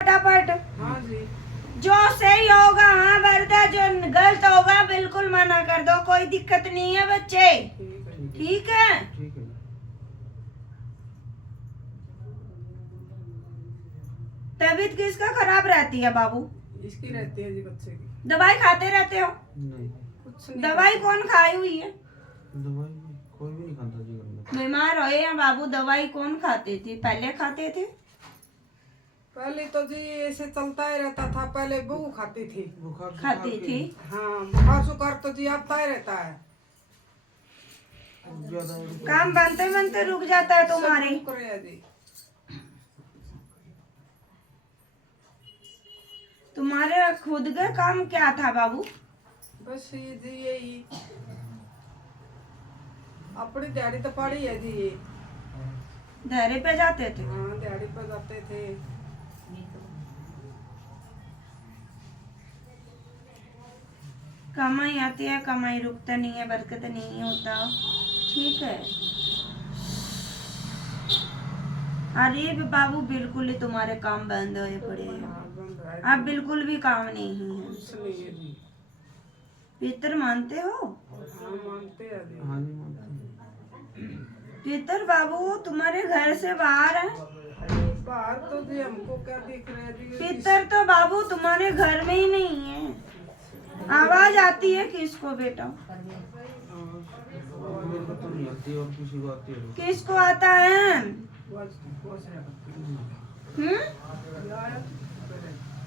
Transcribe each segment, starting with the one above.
फटाफट। हाँ जी। जो सही होगा हाँ भर दे, जो गलत होगा बिल्कुल मना कर दो, कोई दिक्कत नहीं है बच्चे। ठीक है। ठीक है। तबीयत किसका खराब रहती है बाबू? इसकी रहती है जी, बच्चे की। दवाई खाते रहते हो? नहीं, कुछ नहीं दवाई करती। कौन खाई हुई है? दवाई कोई भी नहीं खाता जी घर में। बीमार हो या बाबू, दवाई कौन खाते थे? पहले खाते थे? पहले तो जी ऐसे चलता ही रहता था, पहले बहू खाती थी। बुखार खाती थी। हाँ, बुखार सुखार तो जी आता ही रहता है। ज्यादा काम बनते बनते रुक जाता है तुम्हारे। सब रुक रहे हैं जी। तुम्हारे खुद का काम क्या था बाबू? बस ये जी यही अपनी दिहाड़ी तो पड़ी है जी ये। धैर्य पे जाते थे? हाँ, दिहाड़ी पर जाते थे। कमाई आती है, कमाई रुकता नहीं है, बरकत नहीं होता। ठीक है। अरे बाबू बिल्कुल ही तुम्हारे काम बंद हुए पड़े हैं, हाँ, बंद है। अब बिल्कुल भी काम नहीं है। कुछ नहीं है जी। पितर मानते हो? हाँ, मानते हैं जी। हाँ जी मानते हैं। पितर बाबू तुम्हारे घर से बाहर है? बाहर तो जी हमको क्या दिख रहा है जी। पितर तो बाबू तुम्हारे घर में ही नहीं है। आवाज आती है किसको बेटा? मेरे को तो नहीं आती और किसी को आती है। किसको आता है?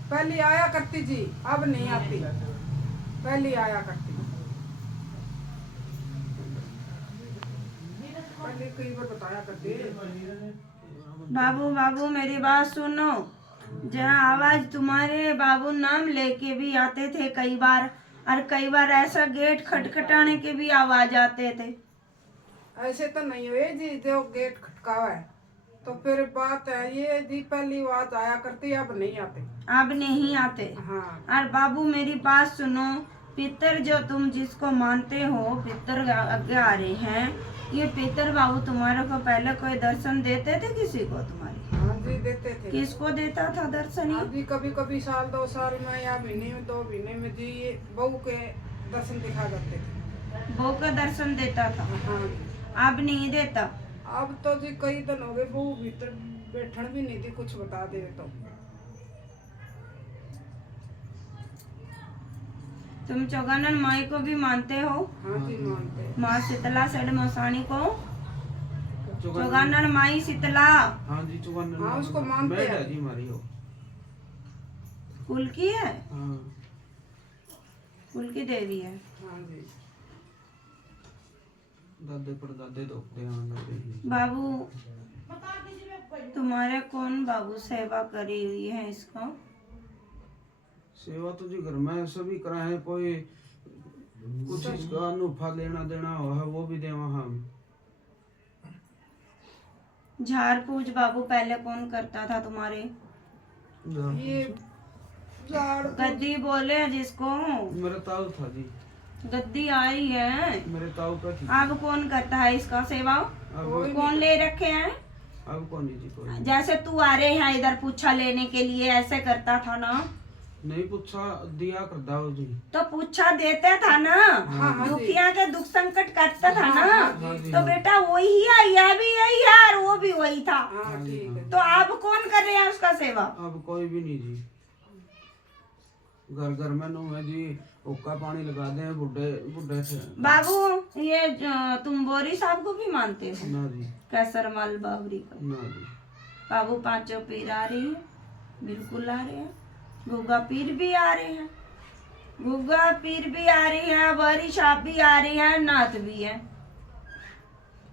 पहले आया करती जी, अब नहीं आती। पहले आया करती, पहले कई बार बताया करती। बाबू बाबू मेरी बात सुनो, जहाँ आवाज तुम्हारे बाबू नाम लेके भी आते थे कई बार, और कई बार ऐसा गेट खटखटाने के भी आवाज आते थे। ऐसे तो नहीं हुए जी, जो गेट खटकावा है तो फिर बात है ये जी, पहली बात आया करती, अब नहीं आते। अब नहीं आते। हाँ। और बाबू मेरी बात सुनो, पितर जो तुम जिसको मानते हो, पितर आगे आ रहे हैं, ये पितर बाबू तुम्हारे को पहले कोई दर्शन देते थे किसी को तुम्हारे? हाँ जी, देते थे। किसको देता था दर्शन ये? अभी कभी कभी साल 2 साल में या महीने में 2 महीने में जी ये बहू के दर्शन दिखा करते थे। बहू का दर्शन देता था, हाँ। अब नहीं देता। अब तो जी कई दिन हो गए बहू भीतर बैठन भी नहीं थी, कुछ बता दे तो। तुम चौगानन माई को भी मानते हो? हाँ जी, मानते। माँ शीतला सेठ मसानी को? चौगानन माई शीतला हाँ जी चौगानन। हाँ, उसको मानते बैठ हैं। है जी हमारी हो। कुल की है? हाँ। कुल की देवी है। हाँ जी। दादे परदादे तो ध्यान रखते हैं। बाबू तुम्हारे कौन बाबू सेवा करी हुई है इसका? सेवा तो जी घर में सभी कराए हैं, कोई कुछ इसका अनूठा लेना देना हो है वो भी देवा हम। झाड़ पूछ बाबू पहले कौन करता था तुम्हारे? ये झाड़ गद्दी बोले हैं जिसको, मेरे ताऊ था जी। गद्दी आई है। मेरे ताऊ का थी। अब कौन करता है इसका सेवा? अब कौन ले रखे हैं? अब कौन है जी कोई? जैसे तू आ रहे हैं इधर पूछा लेने के लिए, ऐसे करता था ना? नहीं पूछा दिया कर दाऊ जी। तो पूछा देता था ना? हाँ जी। दुखिया के दुख संकट करता था ना? हाँ जी। तो बेटा वही है, यह भी यही है और वो भी वही था। हाँ, ठीक है। तो अब कौन कर रहे हैं उसका सेवा? अब कोई भी नहीं जी। घर घर में नो है जी, हुक्का पानी लगा दे बुढ़े बुढ़े थे। बाबू ये तुम बोरी साहब को भी मानते हो? ना जी। कैसर माल बावरी को? ना जी। बाबू पांचों पीर आ रही है, बिल्कुल आ रहे हैं। गुग्गा पीर भी आ रहे हैं, गुग्गा पीर भी आ रही है, बरी साहब भी आ रही है, नाथ भी है,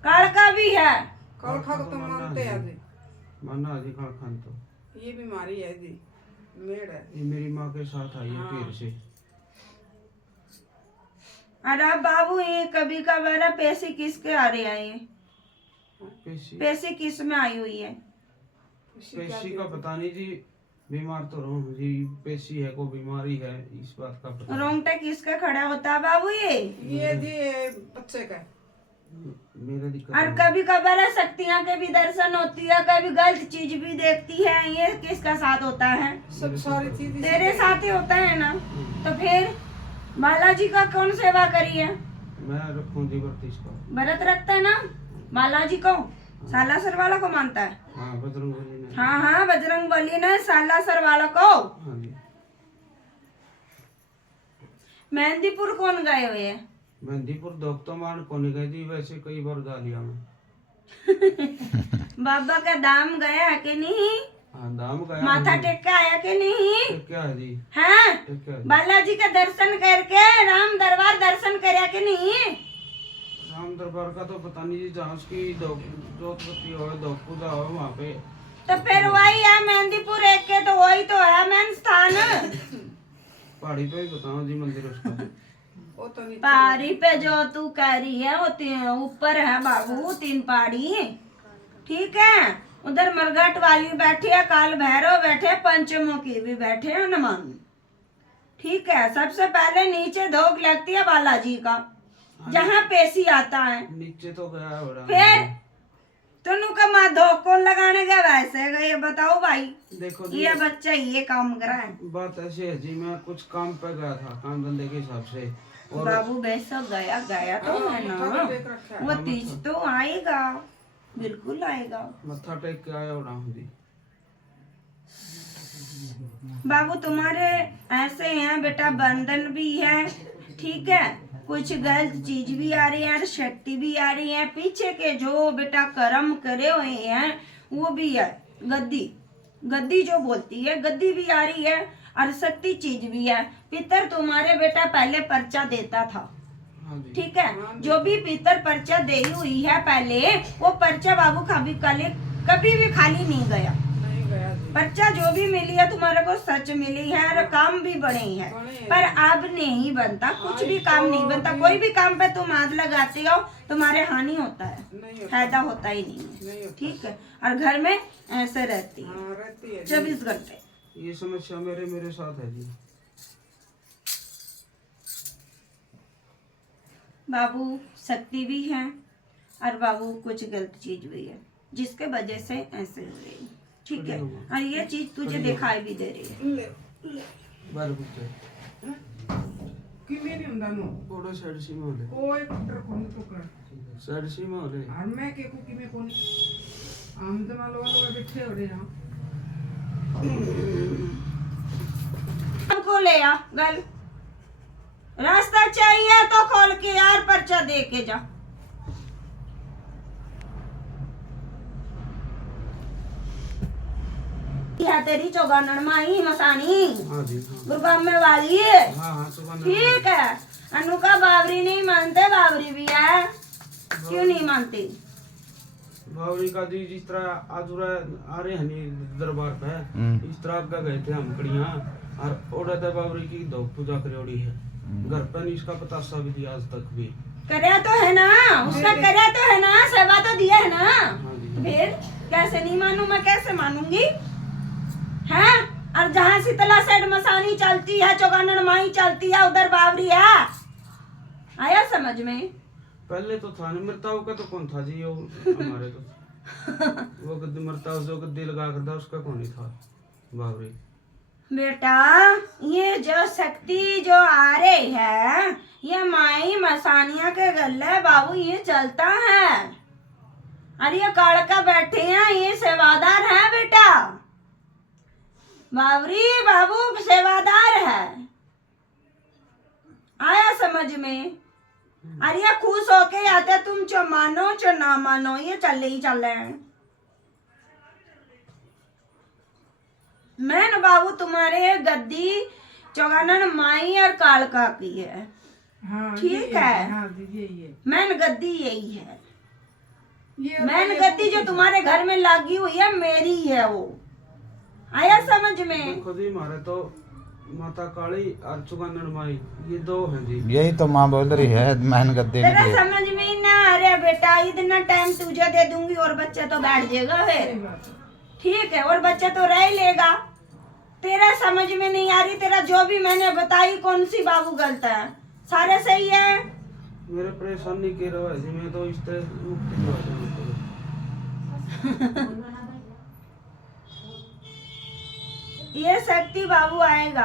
कालका भी है। कलखा को तो मानते हैं जी। माना जी खान तो ये बीमारी है जी, मेड़ है। ये मेरी माँ के साथ आई है फिर से। अरे बाबू ये कभी कभार पैसे किसके आ रहे हैं? ये पैसे किस में आई हुई है? पेशी का पता नहीं जी, बीमार तो रहूं जी, पेशी है को बीमारी है इस बात का पता। रोंगटे किसका खड़ा होता है बाबू? ये जी बच्चे का। मेरे दिक्कत और कभी कभार शक्तियाँ के भी दर्शन होती है, कभी गलत चीज भी देखती है। ये किसका साथ होता है? सब सारी चीज तेरे साथ ही होता है ना। तो फिर बालाजी का कौन सेवा करी है? मैं रखूंगी व्रत इसका। व्रत रखता है ना बालाजी को, सालासर वाला को मानता है। हाँ बजरंगबली ने। हाँ हाँ, बजरंगबली ने सालासर वाला को। हाँ जी। मेहंदीपुर कौन गए हुए हैं? मेहंदीपुर दोस्त तो मान को नहीं गई थी, वैसे कई बार गा लिया मैं। बाबा का दाम गया है कि नहीं? हाँ दाम गया। माथा टेक के आया कि नहीं? तो क्या है जी? हाँ, तो क्या है जी? बालाजी का दर्शन करके राम दरबार दर्शन करया कि नहीं? राम दरबार का तो पता नहीं जी, जहाँ उसकी जोतपति हो, दो पूजा हो वहाँ पे। तो फिर वही है मेहंदीपुर एक के, तो वही तो है मेन स्थान। पहाड़ी पे ही बताओ जी मंदिर उसका। वो तो नहीं पहाड़ी पे जो तू कह रही है वो ऊपर है बाबू, 3 पहाड़ी। ठीक है, उधर मरघट वाली बैठी है, काल भैरव बैठे, पंचमुखी भी बैठे, हनुमान। ठीक है, सबसे पहले नीचे धोख लगती है बालाजी का, जहाँ पेशी आता है। नीचे तो गया है बड़ा। फिर तुनु का माँ धोख कौन लगाने गया? वैसे गए, बताओ भाई। देखो जी, ये बच्चा ये काम करा है। बात ऐसी है जी, मैं कुछ काम पे गया था, काम धंधे के हिसाब से। और बाबू वैसा गया गया तो है ना, देख रखा है। वो तीज तो आएगा, बिल्कुल आएगा। मत्था टेक के आया उड़ा हूँ जी। बाबू तुम्हारे ऐसे हैं बेटा, बंधन भी है। ठीक है, कुछ गलत चीज भी आ रही है और शक्ति भी आ रही है। पीछे के जो बेटा कर्म करे हुए हैं वो भी है। गद्दी गद्दी जो बोलती है, गद्दी भी आ रही है और शक्ति चीज भी है। पितर तुम्हारे बेटा पहले पर्चा देता था। हाँ जी। ठीक है, जो भी पितर पर्चा दे हुई है पहले, वो पर्चा बाबू कभी भी खाली नहीं गया। नहीं गया जी। पर्चा जो भी मिली है तुम्हारे को सच मिली है और काम भी बड़े हैं। पर अब नहीं बनता, कुछ भी काम नहीं बनता। कोई भी काम पे तुम हाथ लगाते हो तुम्हारे हानि होता है, नहीं होता। फायदा होता ही नहीं है। नहीं होता। ठीक है, और घर में ऐसे रहती है हाँ रहती है। 24 घंटे। ये समस्या मेरे साथ है जी। बाबू शक्ति भी है और बाबू कुछ गलत चीज भी है, जिसके वजह से ऐसे हो रही है। ठीक है, और ये चीज तुझे दिखाई भी दे रही है। ले ले बार बुझे किਵੇਂ ਨਹੀਂ ਹੁੰਦਾ ਨੂੰ थोड़ा साइड सी में होले, ਉਹ ਇੱਕ ਟਰ ਕੋਣ ਤੋਂ ਕਰ साइड सी में होले। আর ਮੈਂ ਕਿ ਕੋ ਕਿਵੇਂ ਕੋਣ ਆਮ ਦੇ ਨਾਲ ਵਾਲਾ ਬਿਠੇ ਹੋ ਰਹੇ ਹਾਂ हमको ले आ गल, रास्ता चाहिए तो खोल के यार पर्चा दे के जा। यह तेरी चौगानन माई मसानी हाँ जी हाँ। गुरगाम में वाली है। हाँ हाँ सुबह ठीक है, अनु का बाबरी नहीं मानते, बाबरी भी है। क्यों नहीं मानती? भावरी का जी जिस तरह आज आ रहे हैं नहीं दरबार पे, इस तरह का गए थे हम कड़िया और ओड़ा दे बावरी की दो पूजा करेड़ी है। घर पे नहीं इसका पतासा भी दिया आज तक भी। करया तो है ना, उसका करया तो है ना, सेवा तो दिया है ना। हाँ जी। फिर कैसे नहीं मानू मैं, कैसे मानूंगी? हैं? और जहाँ शीतला सेठ मसानी चलती है, चौगानन माई चलती है, उधर बावरी है। आया समझ में? पहले तो था नहीं, मरता का तो कौन था जी वो हमारे तो वो गद्दी मरता जो गद्दी लगा कर था उसका कौन ही था बावरी। बेटा ये जो शक्ति जो आ रही है, ये माई मसानिया के गले बाबू ये चलता है। और ये काड़का बैठे हैं, ये सेवादार है बेटा। बावरी बाबू सेवादार है। आया समझ में? और ये खुश होके आते, तुम जो मानो जो ना मानो, ये चल ही चल रहे हैं। मैन बाबू तुम्हारे गद्दी चौगानन माई और कालका की है। हाँ ठीक है, हाँ दीजिए ये मैन गद्दी यही है। मैन ये गद्दी जो तुम्हारे घर में लगी हुई है मेरी है वो। आया समझ में? खुद ही मारे तो माता काली और चुगानन माई ये दो हैं जी। यही तो माँ बोल रही है महन गद्दे तेरा में। समझ में ही ना आ रहा बेटा, इतना टाइम तुझे दे दूंगी और बच्चा तो बैठ जाएगा फिर। ठीक है, और बच्चा तो रह लेगा। तेरा समझ में नहीं आ रही, तेरा जो भी मैंने बताई कौन सी बाबू गलत है, सारे सही है। मेरे परेशानी के रहा है जी, मैं तो इस तरह मुक्ति हो जाऊं। ये शक्ति बाबू आएगा,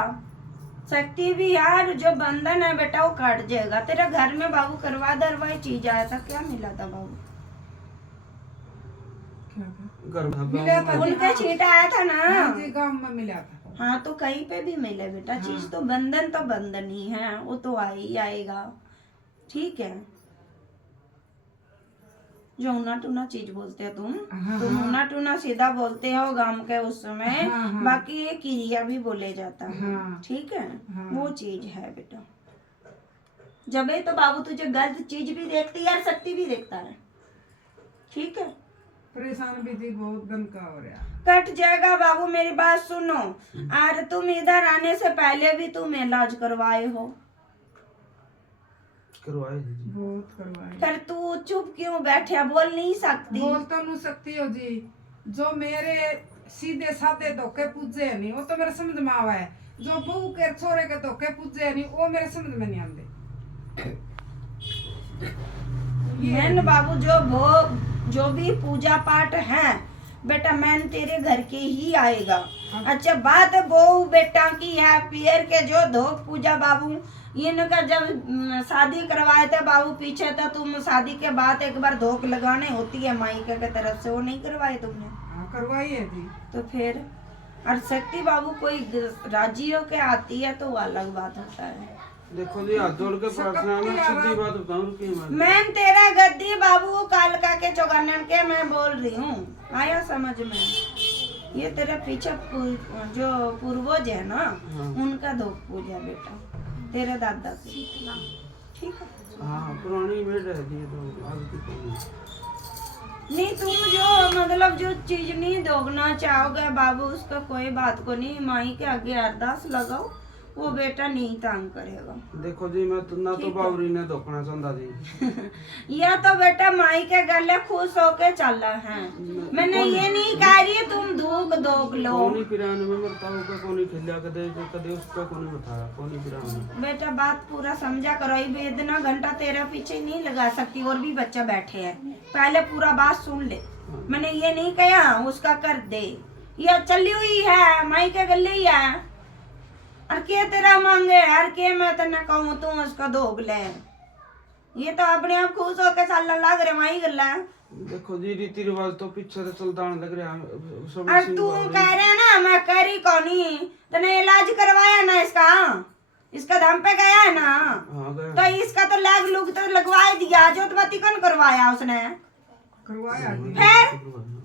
शक्ति भी यार जो बंधन है बेटा वो कट जाएगा तेरा। घर में बाबू करवा दरवाई चीज आया था, क्या मिला था बाबू? घर में मिला था जी, उनका छींटा आया था ना। हाँ जी, गांव में मिला था। हाँ तो कहीं पे भी मिले बेटा चीज, तो बंधन ही है, वो तो आ ही आएगा। ठीक है, जो उना टूना चीज बोलते हो तुम उना टूना सीधा बोलते हो गांव के उस समय। बाकी ये क्रिया भी बोले जाता है। ठीक है, वो चीज है बेटा। जब तो बाबू तुझे गलत चीज भी देखती है और शक्ति भी देखता है। ठीक है, परेशान भी थी, बहुत गंद का हो रहा। कट जाएगा बाबू, मेरी बात सुनो। और तुम इधर आने से पहले भी तुम इलाज करवाए हो? करवाए जी। बहुत करवाए। फिर तू चुप क्यों बैठे, बोल नहीं सकती? बोल तो नहीं सकती हो जी, जो मेरे सीधे साधे धोखे पूजे नहीं वो तो मेरे समझ में आवा है। जो बहू के छोरे के धोखे पूजे नहीं वो मेरे समझ में नहीं आते। मैंने बाबू जो भी पूजा पाठ है बेटा, मैंने तेरे घर के ही आएगा। अच्छा बात बहू बेटा की है, पियर के जो धोख पूजा बाबू इनका जब शादी करवाए थे बाबू पीछे था, तुम शादी के बाद एक बार धोख लगाने होती है मायके के तरफ से, वो नहीं करवाए तुमने? करवाई है जी। तो फिर और शक्ति बाबू कोई राजी हो के आती है तो वो अलग बात होता है। देखो जी, हाथ जोड़ के प्रार्थना में सीधी बात बताऊं कि मैं तेरा गद्दी बाबू कालका के चौगानन के मैं बोल रही हूँ, आया समझ में? ये तेरे पीछे जो पूर्वज है ना, उनका धोख पूजा बेटा, तेरे दादा से। ठीक है, हाँ पुरानी मेड है जी, तो आज की तो नहीं तुम जो मतलब जो चीज नहीं दोगना चाहोगे बाबू, उसका कोई बात को नहीं, माई के आगे अरदास लगाओ, वो बेटा नहीं तंग करेगा। देखो जी, मैं तो ना तो बावरी ने धोखना चाहता जी। या तो बेटा माई के गले खुश होके चला है। मैंने ये नहीं कह रही तुम धूक दोग लो। कोनी पिरान में मरता होगा, कोनी खिलिया कदे उसका कोनी बताया, कोनी पिरान में। बेटा बात पूरा समझा करो, ये इतना घंटा तेरा पीछे नहीं लगा सकती, और भी बच्चा बैठे हैं, पहले पूरा बात सुन ले। मैंने ये नहीं कहा उसका कर दे, ये चली हुई है माई के गले ही है। और के तेरा मांगे हर के मैं तेने कहूँ तू उसका धोग ले, ये तो अपने आप खुश होके साला लग रहे माई गला। देखो जी, रीति रिवाज तो पीछे से चलता आने लग रहा है सब। और तू कह रहे ना मैं करी कौनी, तने इलाज करवाया ना इसका दम पे गया है ना। हाँ गया। तो इसका तो लैग लुग तो लगवा दिया, जोतबत्ती कौन करवाया उसने? करवाया जी, फिर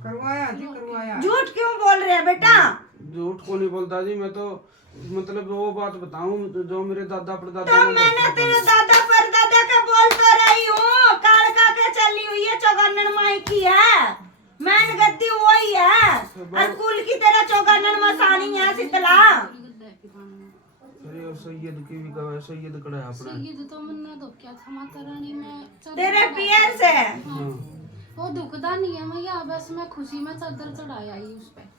करवाया जी, करवाया। झूठ क्यों बोल रहे हैं बेटा? झूठ को नहीं बोलता जी, मैं तो मतलब वो बात बताऊं जो मेरे दादा परदादा तो मैंने तेरे दादा परदादा का बोल तो रही हूँ, कालका के चली हुई है, चौगानन माई की है, मैन गद्दी वही है, और कुल की तेरा चौगानन मसानी है शीतला। अरे सैयद की भी कहा, सैयद कड़ा है अपना। सैयद तो मन्ना दो क्या था माता रानी में तेरे पियर से वो दुखदा नहीं है मैया, बस मैं खुशी में चादर चढ़ाया ही उस पे।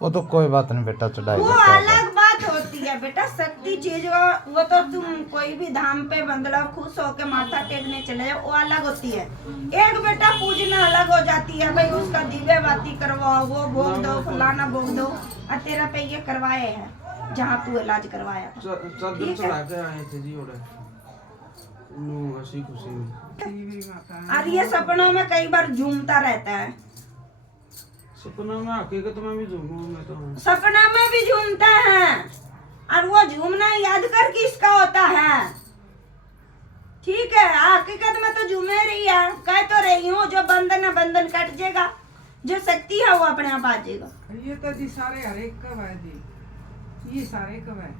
वो तो कोई बात नहीं बेटा, चढ़ाई वो देता है। अलग बात होती है बेटा, शक्ति चीज वो तो तुम कोई भी धाम पे मतलब खुश होके माथा टेकने चले जाओ, वो अलग होती है। एक बेटा पूजना अलग हो जाती है, भाई उसका दिव्य बाती करवाओ, वो भोग दो, फलाना भोग दो, और तेरा पे ये करवाए है जहाँ तू इलाज करवाया था। चादर चढ़ा के आए थे जी, ओरे नो हंसी खुशी में। देवी माता और ये सपनों में कई बार झूमता रहता है, सपना में हकीकत में भी झूमूं मैं तो। सपना में भी झूमता है, और वो झूमना याद कर किसका होता है? ठीक है, हकीकत में तो झूमे रही है, कह तो रही हूँ जो बंधन है बंधन कट जाएगा, जो शक्ति है वो अपने आप आ जाएगा। ये तो जी सारे हर एक कब है जी, ये सारे कब है।